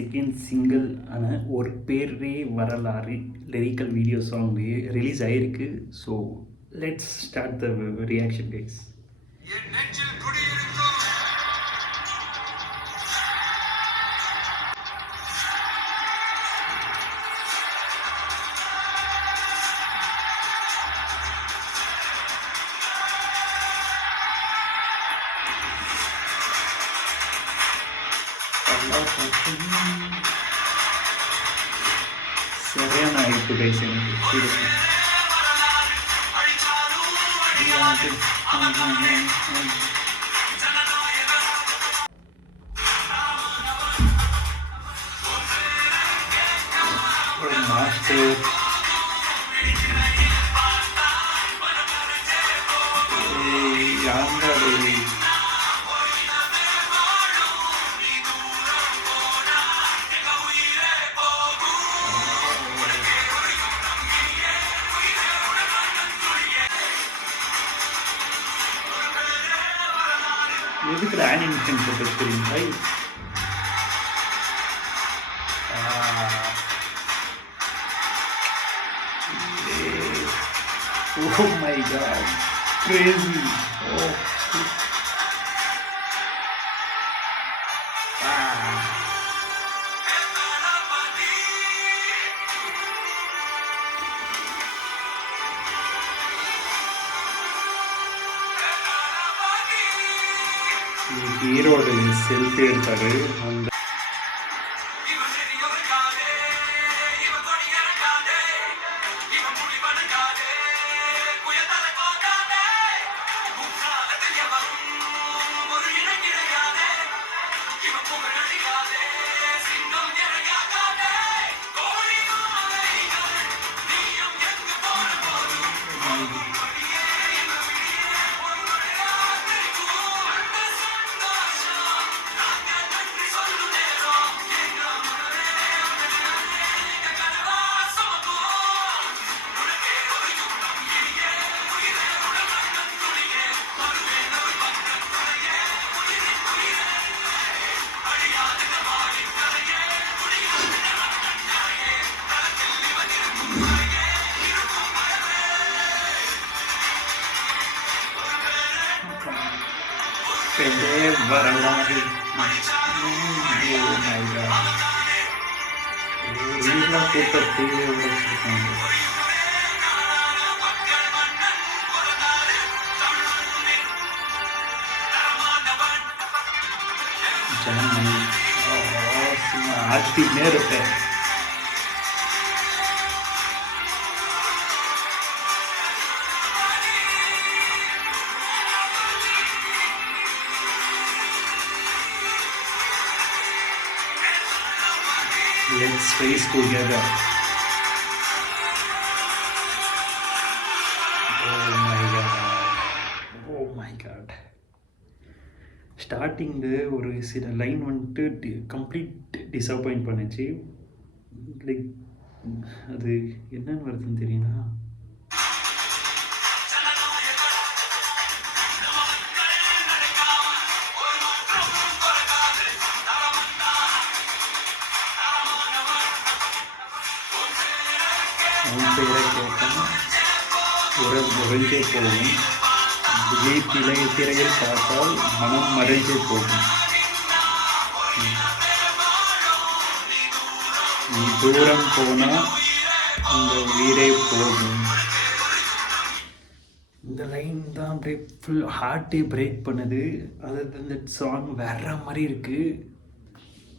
Second single ஆன ஒரு பேரே வரலாறு லிரிக்கல் வீடியோ சாங் ரிலீஸ் ஆகிருக்கு. So let's start the reaction guys. சரியான ஆயிடுச்சு கைஸ் எனக்கு. மாஸ்டர் யாருங்க எதுக்கு அனிமேஷன் போட்டு வச்சுக்கிறீங்க? Oh my god, crazy. Oh shit. ஹீரோட செல்ஃபி எடுத்தாரு. அந்த வரலாறு கூட்டத்தை உடைச்சிருக்காங்க. ஆட்டினே இருப்பேன். Let's face together. Oh my god. Oh my god. Starting ஒரு சில லைன் வந்துட்டு கம்ப்ளீட் டிசப்பாயிண்ட் பண்ணுச்சு. லைக் அது என்னன்னு வருதுன்னு தெரியுமா? பெயரை கேட்டால் உறைஞ்சே போகும். திரையில் பார்த்தால் மனம் மறைஞ்சே போகும். நீ தூரம் போனால் இந்த உயிரே போகும். இந்த லைன் தான் அப்படியே ஃபுல் ஹார்ட்டே பிரேக் பண்ணுது. அது இந்த சாங் வேற மாதிரி இருக்குது.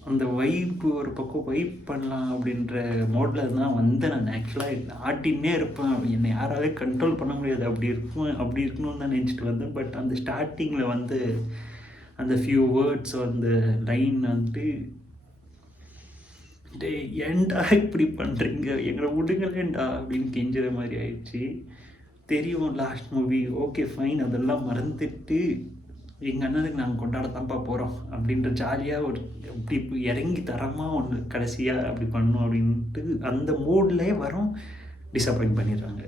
அந்த வைப்பு ஒரு பக்கம் வைப் பண்ணலாம் அப்படின்ற மோடில் தான் வந்து நான் ஆக்சுவலாக ஆட்டின்னே இருப்பேன். என்னை யாராலையும் கண்ட்ரோல் பண்ண முடியாது. அப்படி இருக்கணும்னு தான் நினச்சிட்டு வந்தேன். பட் அந்த ஸ்டார்டிங்கில் வந்து அந்த ஃபியூ வேர்ட்ஸ் அந்த லைன் வந்துட்டு டே ஏன்டா இப்படி பண்ணுறீங்க, எங்களை விடுங்களேன்டா அப்படின்னு கெஞ்சுற மாதிரி ஆயிடுச்சு. தெரியும் லாஸ்ட் மூவி, ஓகே ஃபைன், அதெல்லாம் மறந்துட்டு எங்கள் அண்ணனுக்கு நாங்கள் கொண்டாடத்தான்ப்பா போகிறோம் அப்படின்ற ஜாலியாக ஒரு இப்படி இறங்கி தரமாக ஒன்று கடைசியாக அப்படி பண்ணோம் அப்படின்ட்டு அந்த மூட்லேயே வரும். டிசப்பாயிண்ட் பண்ணிடுறாங்க.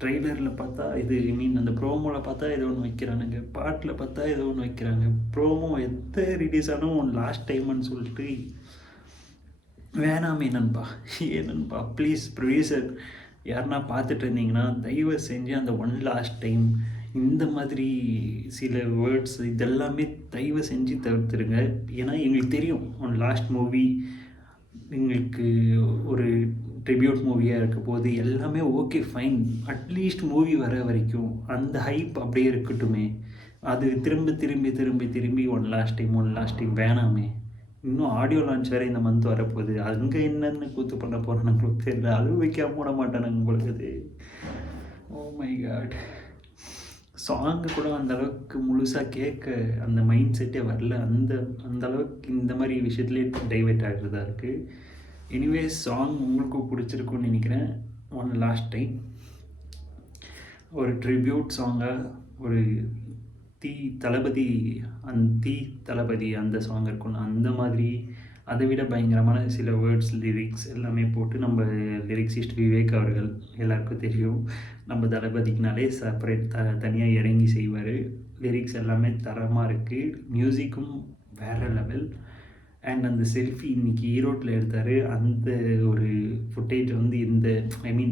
ட்ரெய்லரில் பார்த்தா இது அந்த ப்ரோமோவில் பார்த்தா ஏதோ ஒன்று வைக்கிறானுங்க, பாட்டில் பார்த்தா ஏதோ ஒன்று வைக்கிறாங்க. ப்ரோமோ எந்த ரிலீஸ் ஆனும் லாஸ்ட் டைம்னு சொல்லிட்டு வேணாமே நண்பா, ஏன் நண்பா ப்ளீஸ் ப்ரொடியூசர் யாருன்னா பார்த்துட்டு இருந்தீங்கன்னா தயவு செஞ்சு அந்த ஒன் லாஸ்ட் டைம் இந்த மாதிரி சில வேர்ட்ஸ் இதெல்லாமே தயவு செஞ்சு தவிர்த்துருங்க. ஏன்னா எங்களுக்கு தெரியும் ஒன் லாஸ்ட் மூவி எங்களுக்கு ஒரு ட்ரிபியூட் மூவியாக இருக்க போது எல்லாமே ஓகே ஃபைன். அட்லீஸ்ட் மூவி வர வரைக்கும் அந்த ஹைப் அப்படியே இருக்கட்டுமே. அது திரும்ப திரும்பி திரும்பி திரும்பி one last time one last time வேணாமே. இன்னும் ஆடியோ லான்ச் வேறு இந்த மந்த் வரப்போகுது. அங்கே என்னென்னு கூத்து பண்ண போகிறானுங்களுக்கு தெரியல. அதுவும் வைக்காம போட மாட்டானுங்க உங்களுக்கு. அது ஓ மை காட். சாங்கு கூட அந்த அளவுக்கு முழுசாக கேட்க அந்த மைண்ட் செட்டே வரல. அந்த அளவுக்கு இந்த மாதிரி விஷயத்துலேயே டைவெர்ட் ஆகிடுறதா இருக்குது. எனிவேஸ் சாங் உங்களுக்கும் பிடிச்சிருக்குன்னு நினைக்கிறேன். ஒன் லாஸ்ட் டைம் ஒரு ட்ரிபியூட் சாங்காக ஒரு தீ தளபதி அந்த சாங் இருக்கும்ல, அந்த மாதிரி அதை விட பயங்கரமான சில வேர்ட்ஸ் லிரிக்ஸ் எல்லாமே போட்டு நம்ம லிரிக்ஸிஸ்ட் விவேக் அவர்கள் எல்லாருக்கும் தெரியும். நம்ம தளபதிக்குனாலே செப்பரேட் தனியாக இறங்கி செய்வார். லிரிக்ஸ் எல்லாமே தரமாக இருக்குது. மியூசிக்கும் வேறு லெவல். அண்ட் அந்த செல்ஃபி இன்றைக்கி ஈரோட்டில் எடுத்தார். அந்த ஒரு ஃபுட்டேஜ் வந்து இந்த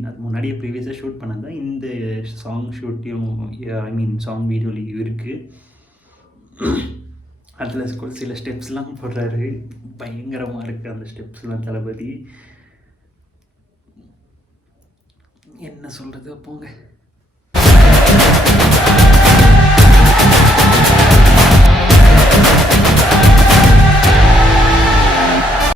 அது முன்னாடியே ப்ரீவியஸாக ஷூட் பண்ணது தான். இந்த சாங் ஷூட்டையும் சாங் வீடியோலையும் இருக்குது. அதில் சில ஸ்டெப்ஸ்லாம் போடுறாரு. பயங்கரமாக இருக்குது அந்த ஸ்டெப்ஸ்லாம். தளபதி என்ன சொல்கிறது போங்க.